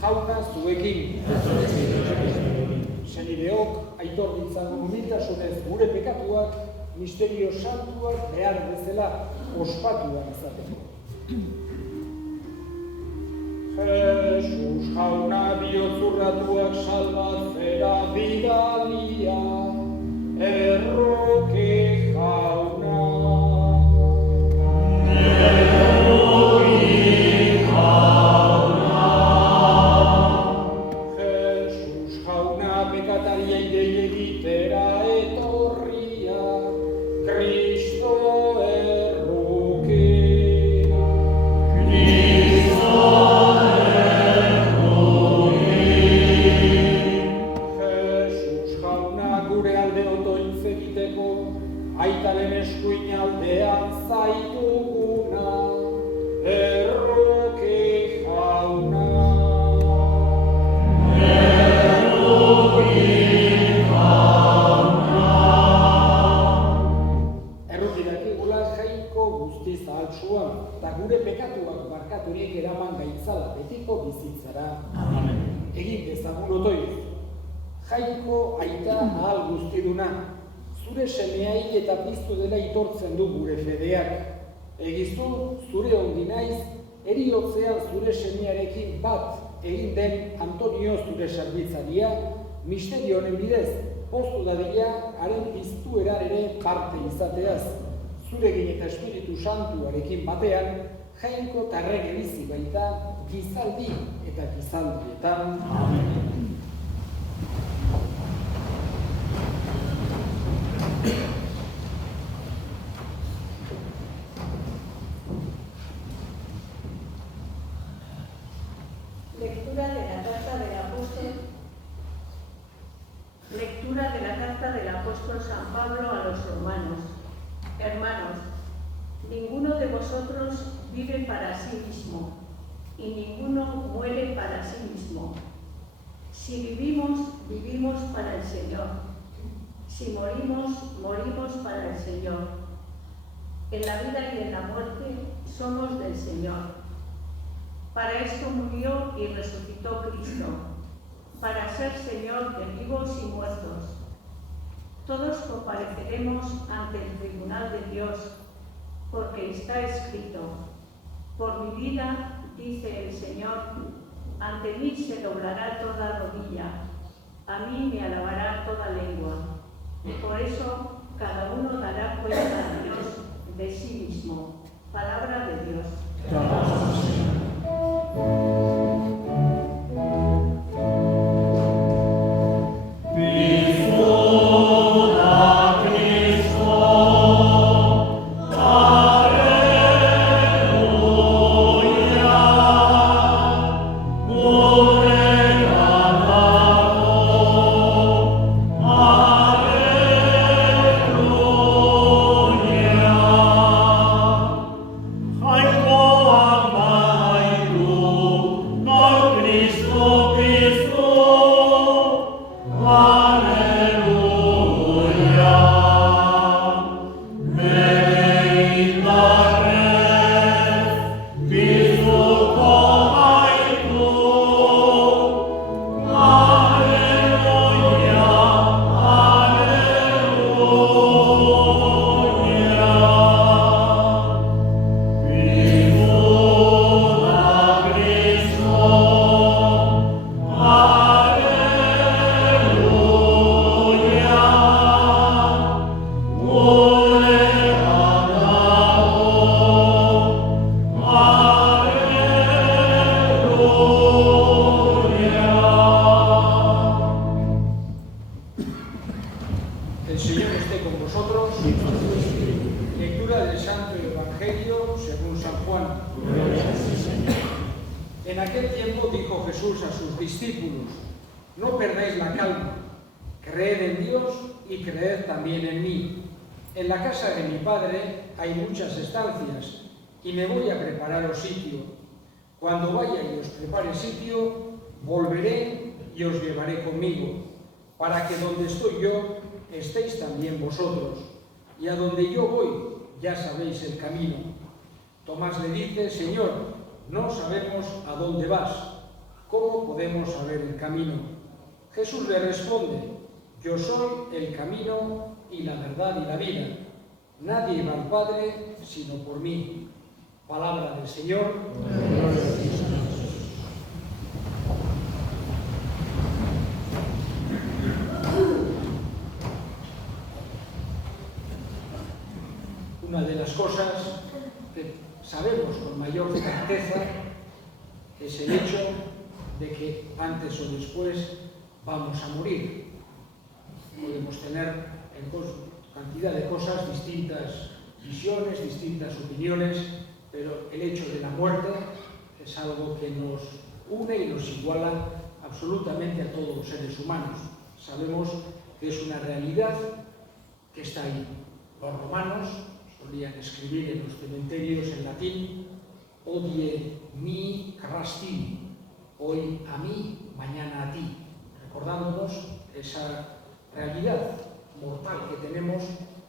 Jauna zuekin. Senideok aitor ditzagun humiltasunez gure pekatuak misterio santuak behar bezala ospatuak izateko. Jesus jauna bihotzurratuak salbatzera bidalia, erroke jauna. Aitaren eskuin aldean zaituguna, erroke jauna. Erroke jauna. Errukidakigula jaiko guzti zahaltsuan, eta gure pekatuak barkaturik eraman gaitzala betiko bizitzara. Egin dezagun otoiz, jaiko aita ahal guztiduna, zure semeai eta piztu dela itortzen du gure fedeak. Egizu, zure ongi naiz, eriotzean zure semearekin bat egin den Antonio zure zerbitzaria, misterio honen bidez, poztu dadila, haren piztueran ere parte izateaz. Zuregin eta Espiritu Santuarekin batean, jainko tarrege bizi baita, gizaldi eta gizaldietan. Lectura de la carta del apóstol San Pablo a los romanos. Hermanos, ninguno de vosotros vive para sí mismo, y ninguno muere para sí mismo. Si vivimos, vivimos para el Señor. Si morimos, morimos para el Señor. En la vida y en la muerte somos del Señor. Para esto murió y resucitó Cristo, para ser Señor de vivos y muertos. Todos compareceremos ante el tribunal de Dios, porque está escrito: por mi vida, dice el Señor, ante mí se doblará toda rodilla, a mí me alabará toda lengua. Por eso, cada uno dará cuenta a Dios de sí mismo. Palabra de Dios. Y me voy a prepararos sitio. Cuando vaya y os prepare sitio, volveré y os llevaré conmigo, para que donde estoy yo, estéis también vosotros. Y a donde yo voy, ya sabéis el camino. Tomás le dice: Señor, no sabemos a dónde vas. ¿cómo podemos saber el camino? Jesús le responde: yo soy el camino y la verdad y la vida. Nadie va al Padre sino por mí. Palabra del Señor. Una de las cosas que sabemos con mayor certeza es el hecho de que antes o después vamos a morir. Podemos tener en cantidad de cosas distintas visiones, distintas opiniones, pero el hecho de la muerte es algo que nos une y nos iguala absolutamente a todos los seres humanos. Sabemos que es una realidad que está ahí. Los romanos solían escribir en los cementerios en latín: odie mi crasti, hoy a mí, mañana a ti, recordándonos esa realidad mortal que tenemos,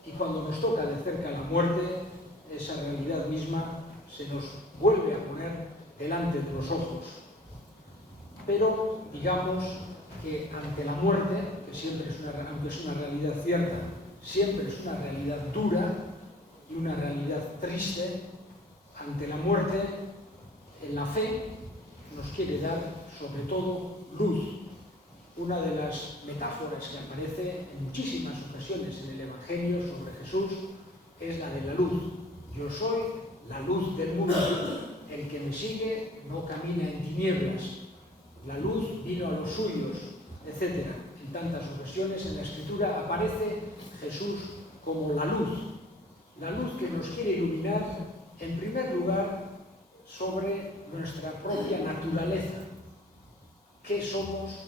y cuando nos toca de cerca la muerte, esa realidad misma se nos vuelve a poner delante de los ojos. Pero digamos que ante la muerte, que siempre es aunque es una realidad cierta, siempre es una realidad dura y una realidad triste, ante la muerte, en la fe nos quiere dar sobre todo luz. Una de las metáforas que aparece en muchísimas ocasiones en el Evangelio sobre Jesús es la de la luz. Yo soy la luz del mundo. El que me sigue no camina en tinieblas. La luz vino a los suyos, etc. En tantas ocasiones en la Escritura aparece Jesús como la luz que nos quiere iluminar, en primer lugar, sobre nuestra propia naturaleza. ¿Qué somos?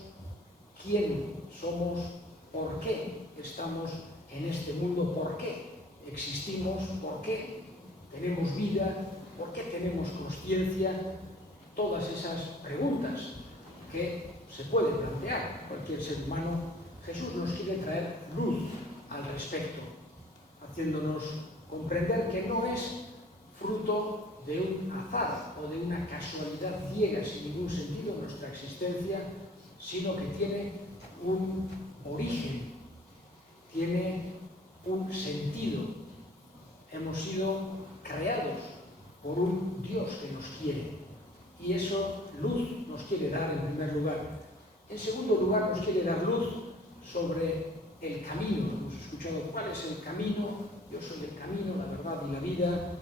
¿Quién somos? ¿Por qué estamos en este mundo? ¿Por qué existimos? ¿Por qué tenemos vida? ¿Por qué tenemos consciencia? Todas esas preguntas que se pueden plantear cualquier ser humano, Jesús nos quiere traer luz al respecto, haciéndonos comprender que no es fruto de un azar o de una casualidad ciega sin ningún sentido en nuestra existencia, sino que tiene un origen, tiene un sentido. Hemos sido creados por un Dios que nos quiere, y eso luz nos quiere dar en primer lugar. En segundo lugar, nos quiere dar luz sobre el camino. Hemos escuchado cuál es el camino. Yo soy el camino, la verdad y la vida.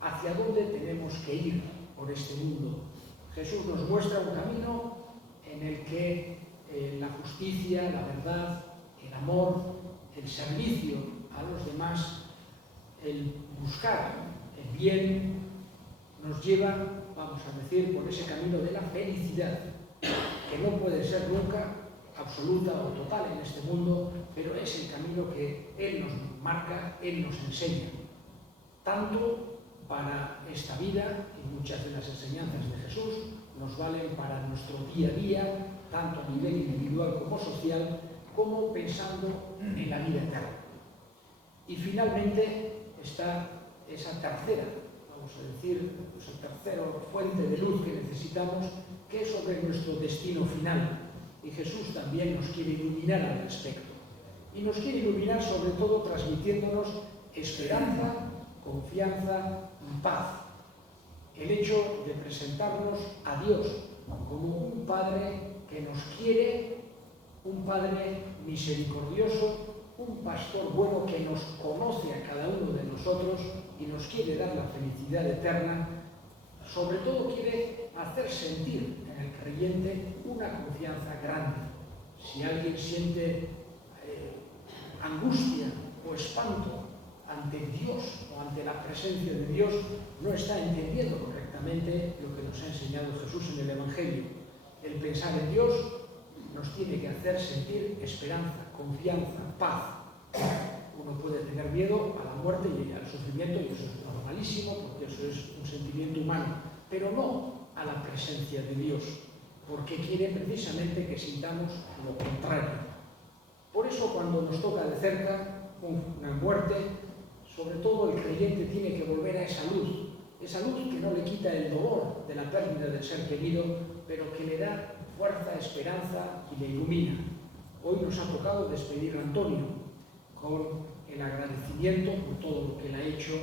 ¿Hacia dónde tenemos que ir por este mundo? Jesús nos muestra un camino en el que la justicia, la verdad, el amor, el servicio a los demás, el buscar el bien, nos lleva, vamos a decir, por ese camino de la felicidad, que no puede ser nunca absoluta o total en este mundo, pero es el camino que Él nos marca, Él nos enseña, tanto para esta vida, y muchas de las enseñanzas de Jesús nos valen para nuestro día a día, tanto a nivel individual como social, como pensando en la vida eterna. Y finalmente está esa tercera, vamos a decir, esa tercera fuente de luz que necesitamos, que es sobre nuestro destino final. Y Jesús también nos quiere iluminar al respecto. Y nos quiere iluminar sobre todo transmitiéndonos esperanza, confianza y paz. El hecho de presentarnos a Dios como un Padre que nos quiere, un Padre misericordioso, un pastor bueno que nos conoce a cada uno de nosotros y nos quiere dar la felicidad eterna. Sobre todo quiere hacer sentir en el creyente una confianza grande. Si alguien siente angustia o espanto ante Dios o ante la presencia de Dios, no está entendiendo correctamente lo que nos ha enseñado Jesús en el Evangelio. El pensar en Dios nos tiene que hacer sentir esperanza, confianza, paz. Uno puede tener miedo a la muerte y al sufrimiento, y eso es normalísimo, porque eso es un sentimiento humano, pero no a la presencia de Dios, porque quiere precisamente que sintamos lo contrario. Por eso, cuando nos toca de cerca una muerte, sobre todo el creyente tiene que volver a esa luz que no le quita el dolor de la pérdida del ser querido, pero que le da fuerza, esperanza y le ilumina. Hoy nos ha tocado despedir a Antonio con el agradecimiento por todo lo que él ha hecho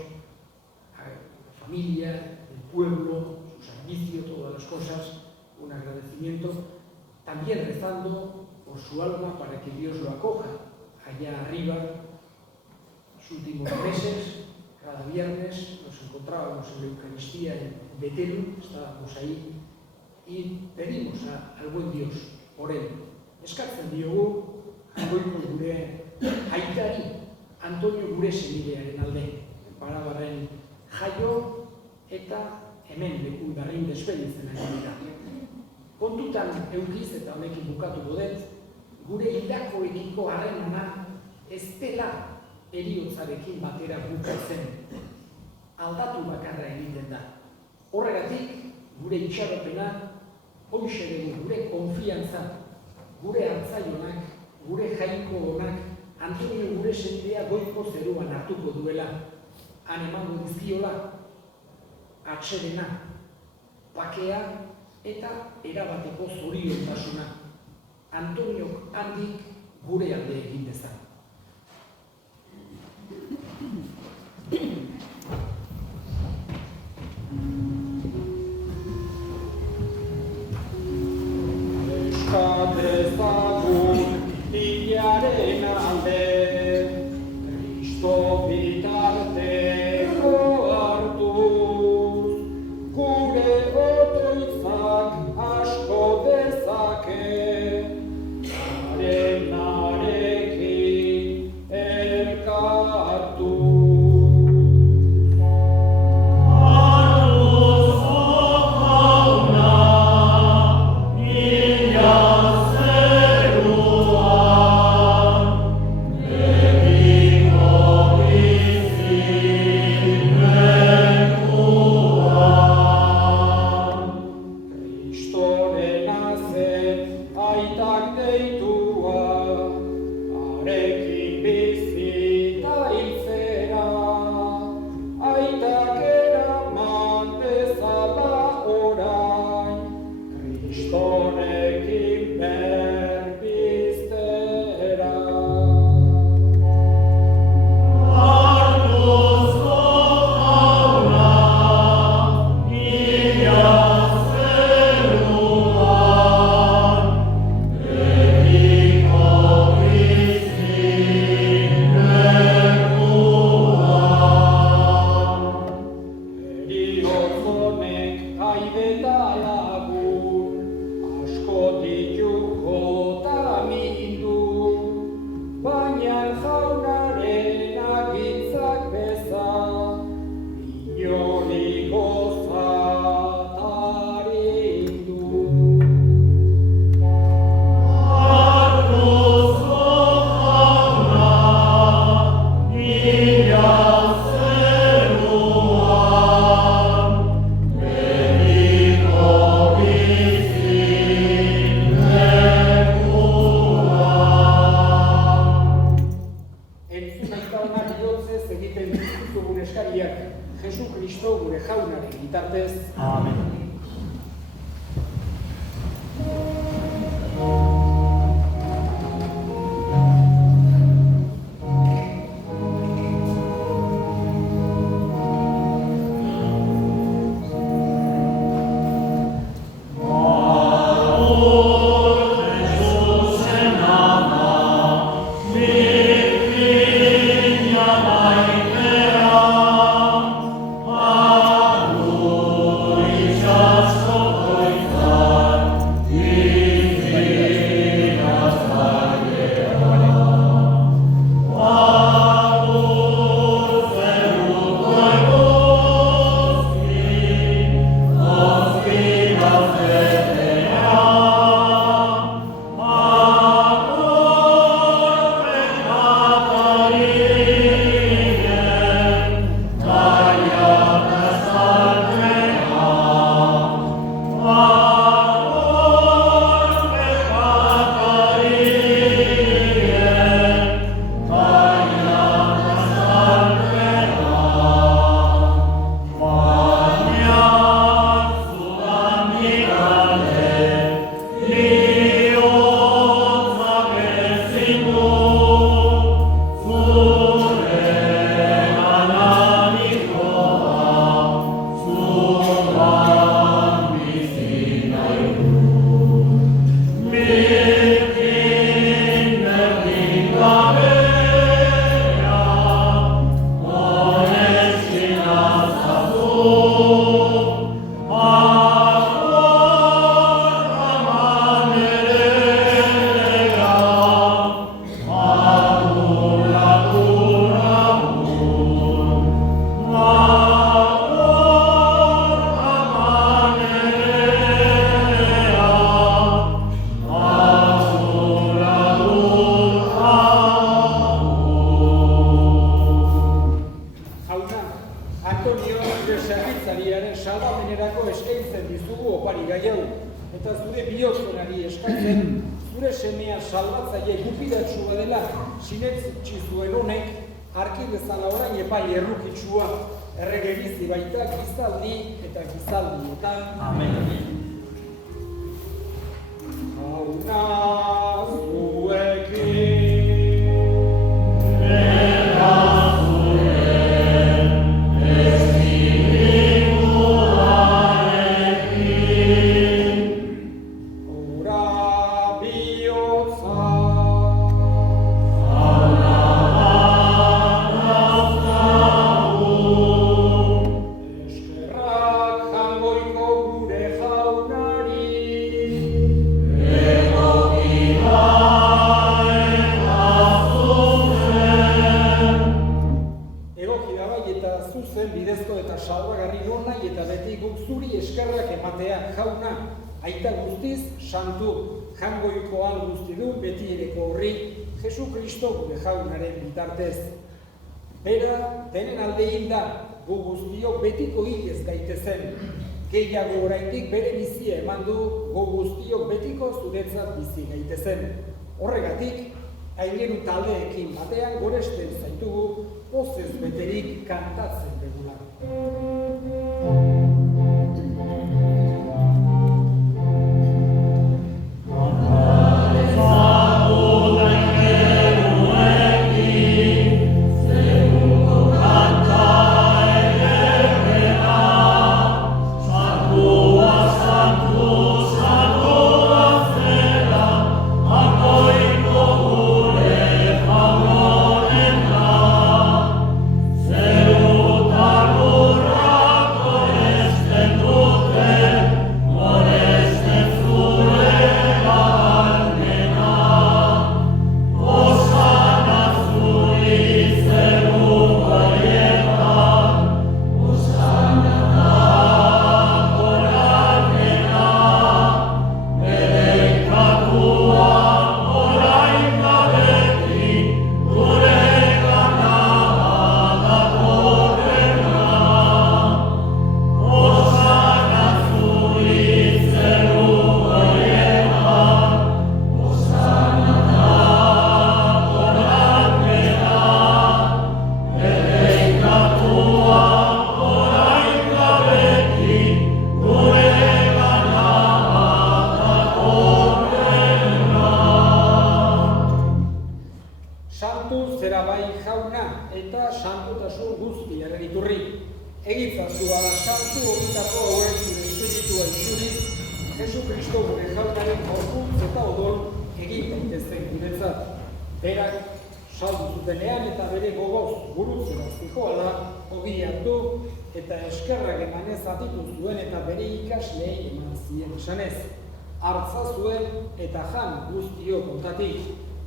a la familia, el pueblo, su servicio, todas las cosas, un agradecimiento, también rezando por su alma para que Dios lo acoja allá arriba. Los últimos meses, cada viernes, nos encontrábamos en la Eucaristía en Betelu, estábamos ahí y pedimos al buen Dios por él. Eskatzen diogu, jaungoiko gure aitari, Antonio gure senidearen alde, Barabarren jaio eta hemen leku berrin despeditzen ari dira. Kontutan eukiz eta honekin bukatuko dut, gure hildakoekiko harremana ez dela heriotzarekin batera bukatzen. Aldatu bakarra egiten da. Horregatik, gure itxaropena, hoxe dugu gure konfiantza, gure hartzaionak, gure jainko onak, Antonio gure senidea goiko zeruan hartuko duela, han emango dizkiola, atsedena, bakea eta erabateko zoriontasuna. Antoniok handik gure alde egin dezan. Eskadezagun hilaren alde, Kristo bitarteko hartuz, gure otoitzak asko dezake, harenarekin elkartu. Asko ditu zure bihotzonari eskatzen, zure semea salbatzaile gupidatsua dela sinetsi zuen honek, arki bezala orain epai errukitsua, errege bizi baita gizaldi eta gizaldietan. Amen. Hauna zuekin. Aita guztiz, santu, jangoikoan guzti du beti ereko horri, Jesu Kristo gure jaunaren bitartez. Bera, denen alde hilda, gu guztiok betiko hilez gaitezen. Gehiago oraindik bere bizia eman du, gu guztiok betiko zuretzat bizi gaitezen. Horregatik, aileru taldeekin batean goresten zaitugu, pozez beterik kantatzen degula. Jesu Kristo gure jaunaren gorputz eta odol egin daitezen guretzat. Berak saldu zutenean eta bere gogoz burutzera zikoala ogi hartu eta eskerrak emanez atitu zuen eta bere ikasleei eman zien esanez. Hartza zuen eta jan guztiok ontatik.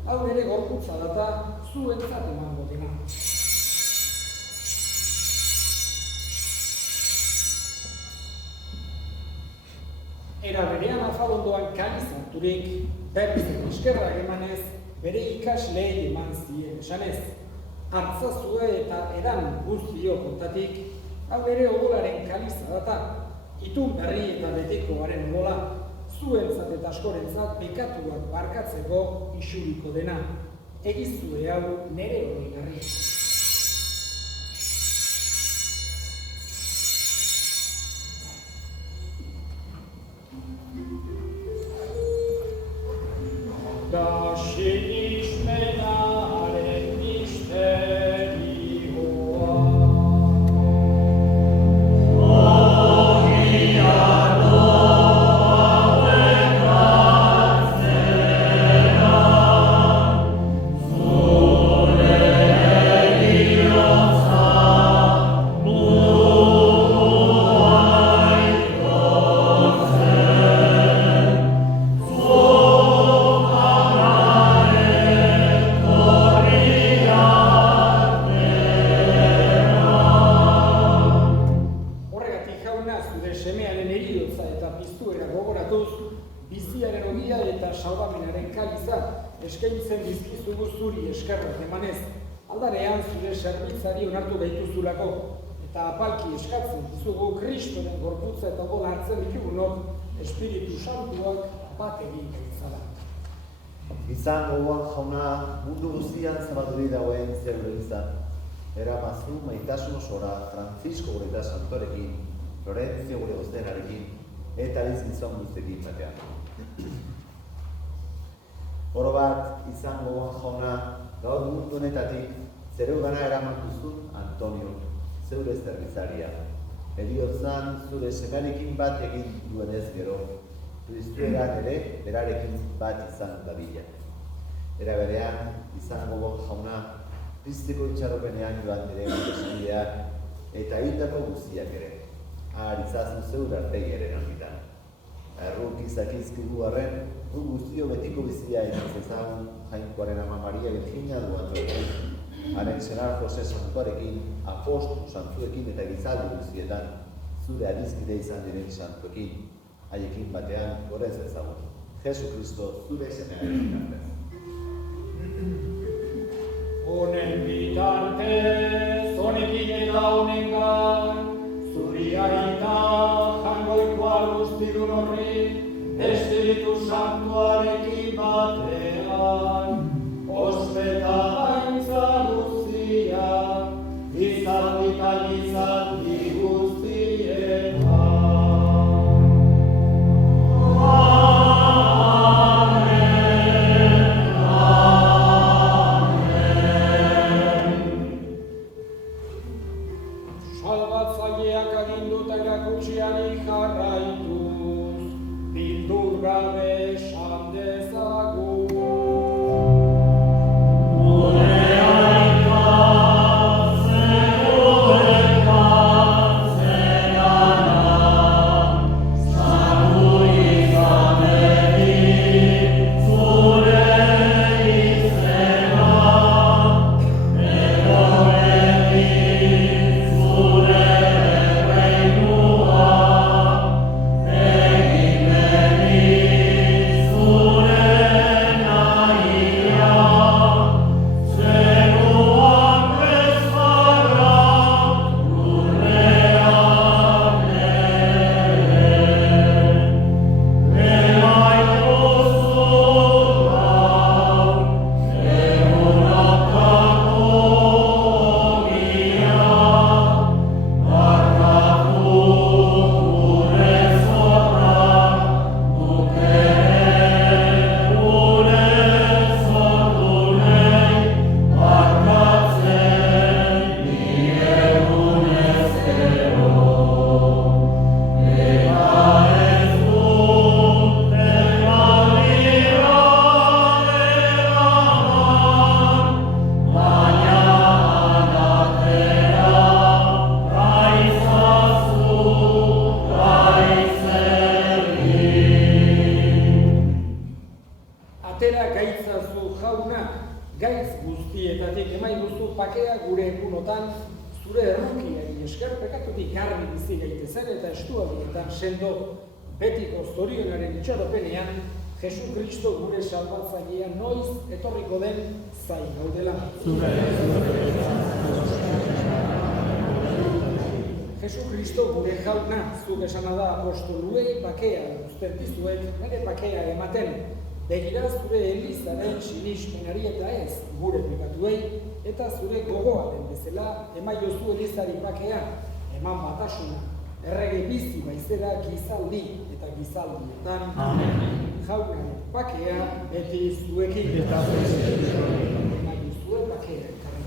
Hau ere gorputza data zuentzat emango dena. Era berean afalondoan kaliz harturik, berriz eskerrak emanez, bere ikasleei eman zien esanez. Hartza zuen eta edan guztiok ontatik, hau ere odolaren kaliza data, itun berri eta betekoaren odola, zuentzat eta askorentzat pekatuak barkatzeko isuriko dena. Egizue hau nere hori garri. Da sinistmenaren misterioa. Ogia doa bekatzera, zure eriotza biziaren ogia eta salbamenaren kaliza eskaintzen dizkizugu zuri eskerrak emanez, aldarean zure zerbitzari onartu gaituzulako, eta apalki eskatzen dizugu Kristoren gorputza eta odola hartzen ditugunok Espiritu Santuak bat egin gaitzala. Izan gogoan jauna mundu guztian zabalduri dagoen zeure izan. Eramazu maitasun osora Francisco gure eta Santorekin, Florentzio gure goztenarekin, eta biz gizon guztekin batean. Oro bat, izan gogoan jauna, gaur mundu honetatik, zereu gana eraman duzun Antonio, zeure zerbitzaria. Heriotzan zure semearekin bat egin duenez gero, Kristueran ere berarekin bat izan dabila. Era berean, izan gogoan jauna, Kristiko itxaropenean joan diren eskideak eta hildako guztiak ere. Ahar izazu zeure artegi ere nanbitan. Erruk izakizkigu arren, du guztio betiko bizia egin zezagun Jainkoaren ama Maria Virginia duan haren senar Jose Santuarekin, apostolu santuekin eta gizaldu guztietan, zure adizkide izan diren santuekin, haiekin batean gorez ezagun. Jesu Kristo zure semearekin artez. Honen bitartez, honekin eta honengan, zuri aita jangoikoa guztidun horri, Espiritu Santuarekin batean, ospeta haintza guztia, gizaldi eta gizaldi guztietan. Salbatzaileak aginduta erakutsiari jarraituz, bildur gabe esan dezagun. Atera gaitzazu jauna, gaitz guztietatik emaiguzu pakea gure egunotan, zure errukiari esker pekatutik garbi bizi gaitezen eta estuagietan sendo betiko zorionaren itxaropenean, Jesu Kristo gure salbatzailea noiz etorriko den zain gaudela. Jesu Kristo gure jauna, zuk esana da apostoluei bakea uzten dizuet, nire bakea ematen, begira zure Elizaren sinismenari eta ez gure pekatuei, eta zure gogoaren bezala emaiozu Elizari bakea, eman batasuna, errege bizi baizera gizaldi eta gizaldietan. Jaunaren bakea beti zuekin. Emaiozue bakea ekarri.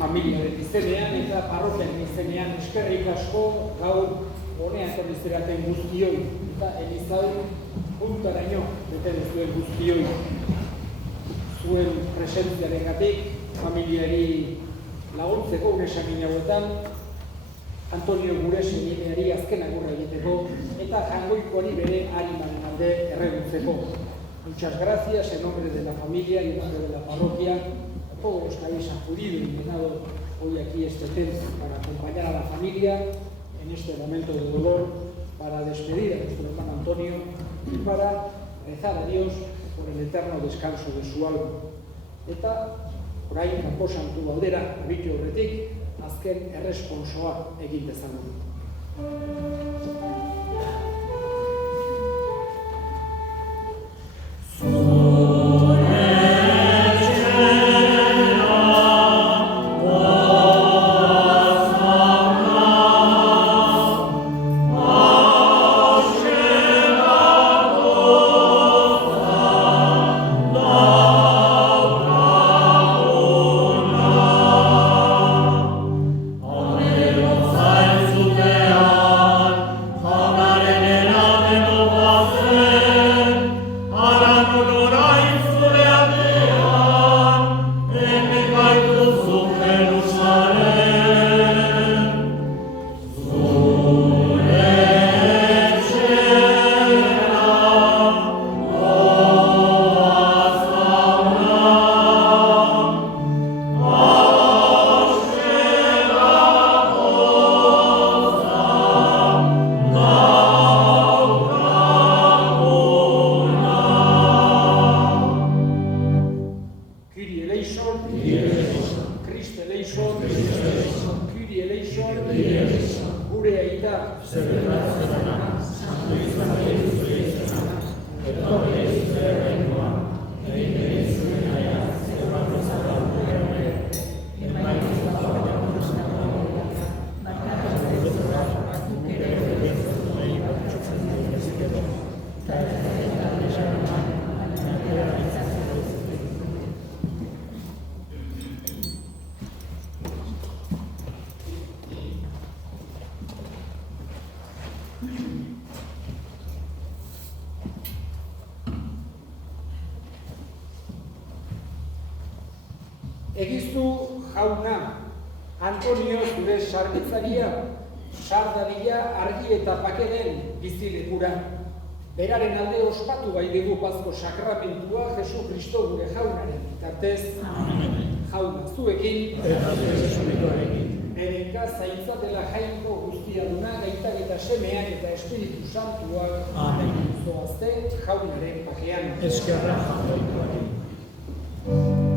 Familiaren izenean eta parrokiaren izenean eskerrik asko gaur honean etorri zareten guztioi eta Elizau puntaraino bete duzuen guztioi. Zuen presentziarengatik familiari laguntzeko unesamin hauetan, Antonio gure senideari azken agurra egiteko eta jangoikoari bere arimaren alde erregutzeko. Muchas gracias en nombre de la familia y en nombre de la parroquia, a todos los que habéis acudido y llenado hoy aquí este templo para acompañar a la familia en este momento de dolor, para despedir a nuestro hermano Antonio y para rezar a Dios por el eterno descanso de su alma. Eta, orain kanpo santu baldera abitu horretik, azken erresponsoa egin dezagun. Egizu jauna, Antonio zure sarbitzaria, sardadila argi eta pakeden bizilekura. Beraren alde ospatu bai dugu pazko sakramentua Jesu Kristo gure jaunaren bitartez. Jauna zuekin, berenka zaintzatela jainko guztiaduna, gaitak eta semeak eta Espiritu Santuak. Zoazte jaunaren pakean. Eskerra jaunaren pakean.